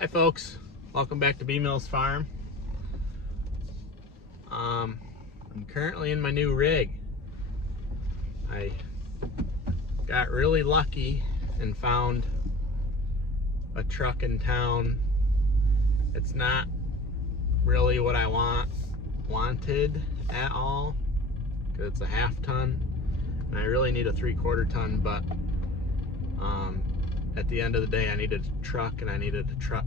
Hi folks, welcome back to B Mills Farm. I'm currently in my new rig. I got really lucky and found a truck in town. It's not really what I wanted at all, because it's a 1/2 ton and I really need a 3/4 ton, but at the end of the day I needed a truck, and I needed a truck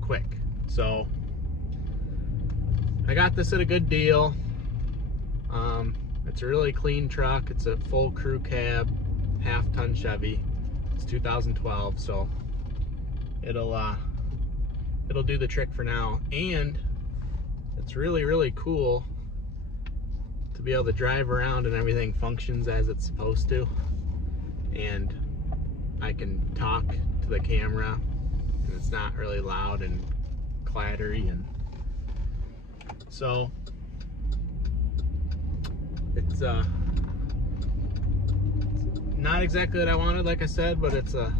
quick. So I got this at a good deal. It's a really clean truck. It's a full crew cab, 1/2 ton Chevy. It's 2012, so it'll do the trick for now. And it's really cool to be able to drive around and everything functions as it's supposed to. And I can talk to the camera and it's not really loud and clattery, and so it's not exactly what I wanted, like I said, but it's a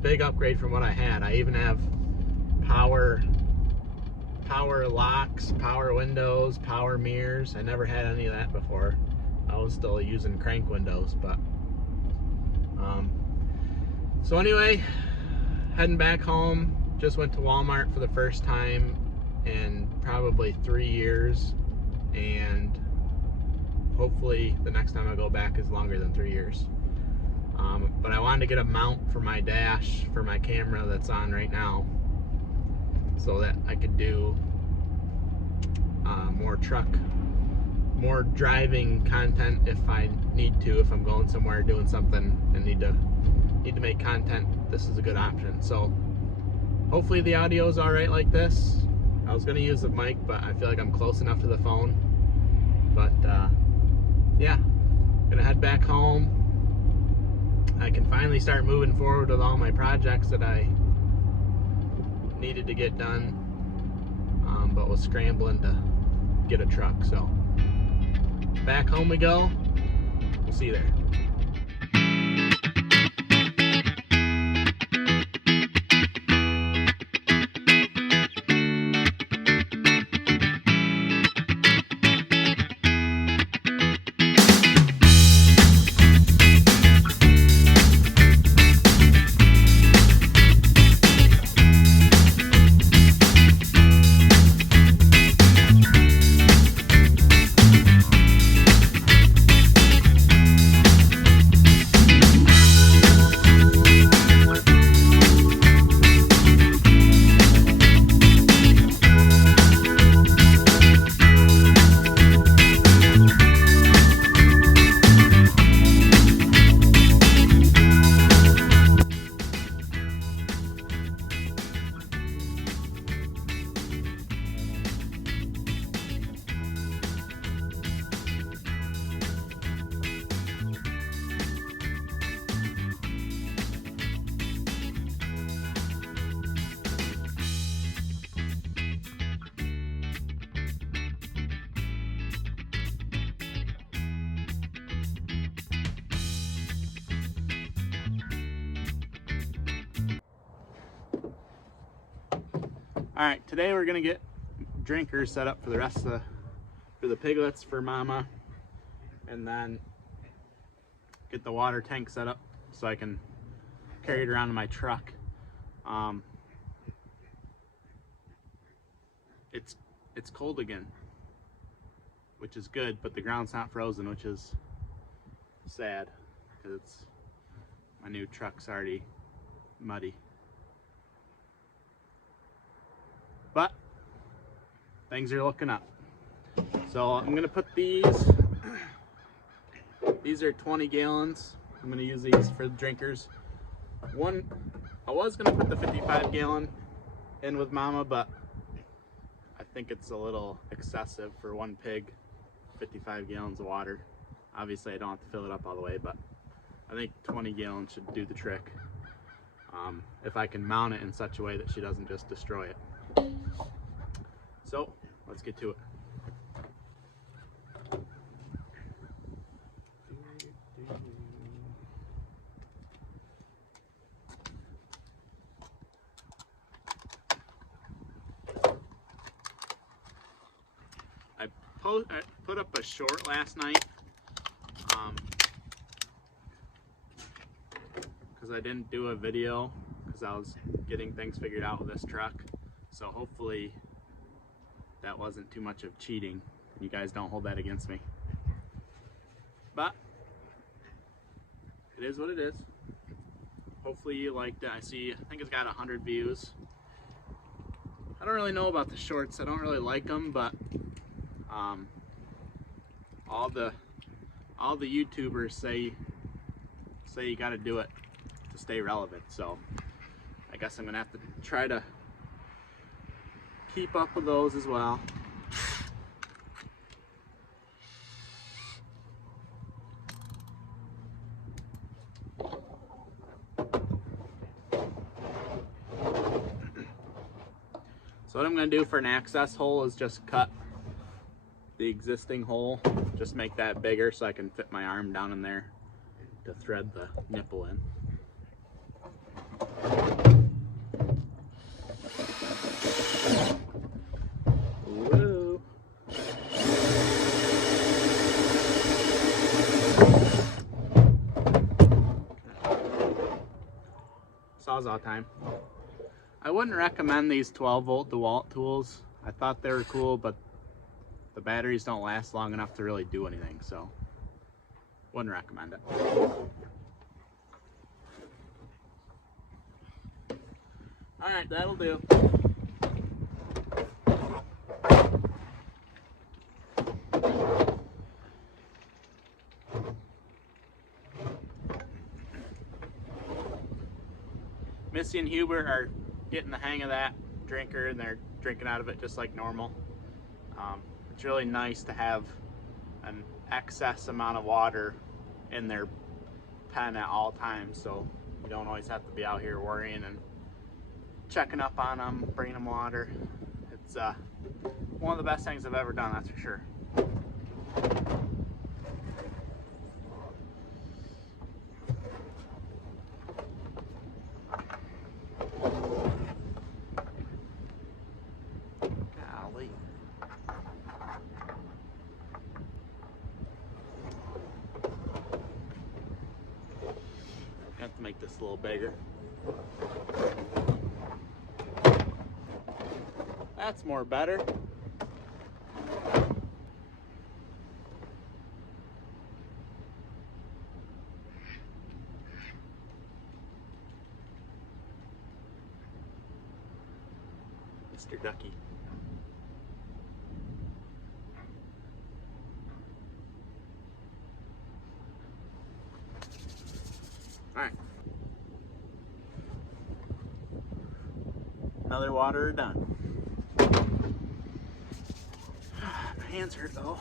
big upgrade from what I had. I even have power locks, power windows, power mirrors. I never had any of that before. I was still using crank windows, but so anyway, heading back home. Just went to Walmart for the first time in probably 3 years, and hopefully the next time I go back is longer than 3 years. But I wanted to get a mount for my dash for my camera that's on right now, so that I could do more driving content if I need to. If I'm going somewhere doing something and need to make content, this is a good option. So hopefully the audio is all right like this. I was gonna use the mic, but I feel like I'm close enough to the phone. But yeah, gonna head back home. I can finally start moving forward with all my projects that I needed to get done, but was scrambling to get a truck. So back home we go. We'll see you there. All right, today we're gonna get drinkers set up for the rest of for the piglets for Mama, and then get the water tank set up so I can carry it around in my truck. It's cold again, which is good, but the ground's not frozen, which is sad, because my new truck's already muddy. But things are looking up. So I'm gonna put these are 20 gallons. I'm gonna use these for the drinkers. I was gonna put the 55 gallon in with Mama, but I think it's a little excessive for one pig, 55 gallons of water. Obviously I don't have to fill it up all the way, but I think 20 gallons should do the trick. If I can mount it in such a way that she doesn't just destroy it. So let's get to it. put up a short last night because I didn't do a video because I was getting things figured out with this truck. So hopefully that wasn't too much of cheating. You guys don't hold that against me. But it is what it is. Hopefully you liked it. I think it's got 100 views. I don't really know about the shorts. I don't really like them, but all the YouTubers say you got to do it to stay relevant. So I guess I'm gonna have to try to keep up with those as well. So what I'm going to do for an access hole is just cut the existing hole, just make that bigger so I can fit my arm down in there to thread the nipple in. Whoa. Sawzall time. I wouldn't recommend these 12-volt DeWalt tools. I thought they were cool, but the batteries don't last long enough to really do anything, so wouldn't recommend it. Alright, that'll do. Missy and Hubert are getting the hang of that drinker and they're drinking out of it just like normal. It's really nice to have an excess amount of water in their pen at all times, so you don't always have to be out here worrying and checking up on them, bringing them water. It's one of the best things I've ever done, that's for sure. Have to make this a little bigger. That's more better. Mr. Ducky. Alright. Another water done. My hands hurt though.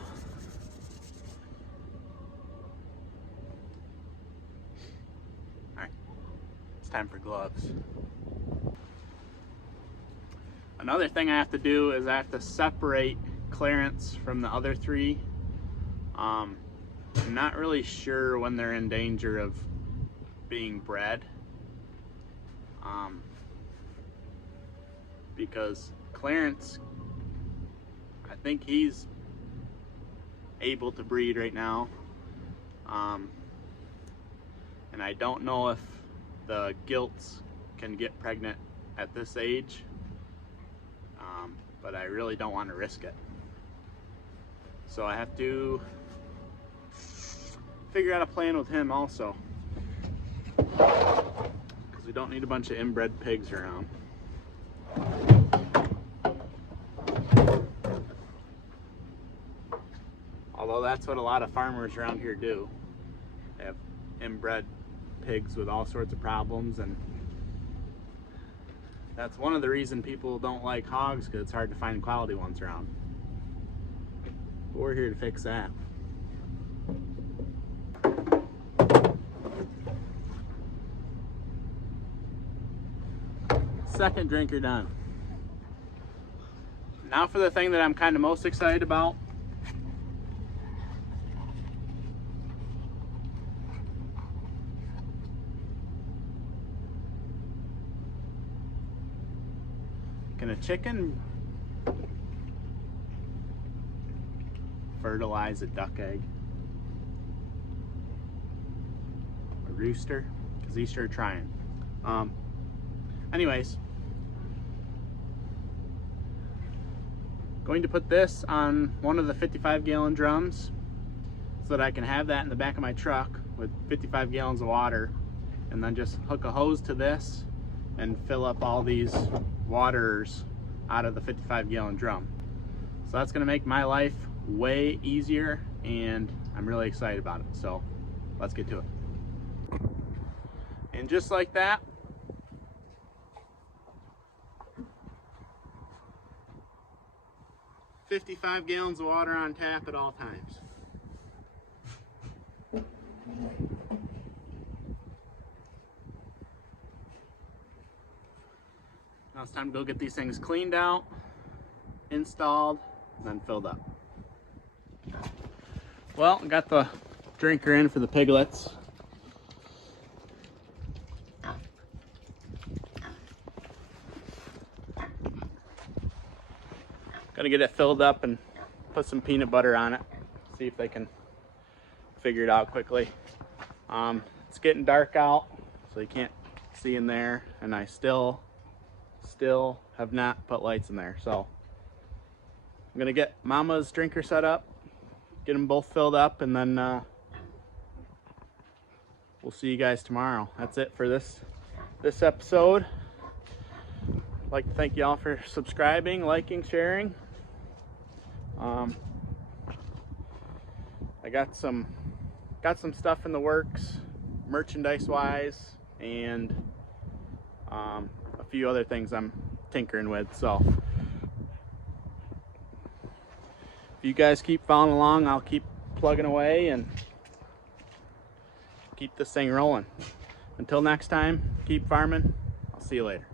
Alright. It's time for gloves. Another thing I have to do is I have to separate clearance from the other three. I'm not really sure when they're in danger of being bred, because Clarence, I think he's able to breed right now, and I don't know if the gilts can get pregnant at this age, but I really don't want to risk it, so I have to figure out a plan with him also, because we don't need a bunch of inbred pigs around. Although that's what a lot of farmers around here do. They have inbred pigs with all sorts of problems, and that's one of the reasons people don't like hogs, because it's hard to find quality ones around. But we're here to fix that. Second drinker done. Now for the thing that I'm kind of most excited about. Can a chicken fertilize a duck egg. A rooster, because he's sure trying. Anyways, going to put this on one of the 55-gallon drums so that I can have that in the back of my truck with 55 gallons of water, and then just hook a hose to this and fill up all these waters out of the 55-gallon drum. So that's going to make my life way easier, and I'm really excited about it. So let's get to it. And just like that, $55 gallons of water on tap at all times. Now it's time to go get these things cleaned out, installed, and then filled up. Well, I got the drinker in for the piglets. Gonna get it filled up and put some peanut butter on it. See if they can figure it out quickly. It's getting dark out, so you can't see in there, and I still have not put lights in there. So I'm gonna get Mama's drinker set up, get them both filled up, and then we'll see you guys tomorrow. That's it for this episode. I'd like to thank you all for subscribing, liking, sharing. I got some stuff in the works, merchandise wise, and a few other things I'm tinkering with. So if you guys keep following along, I'll keep plugging away and keep this thing rolling. Until next time, keep farming. I'll see you later.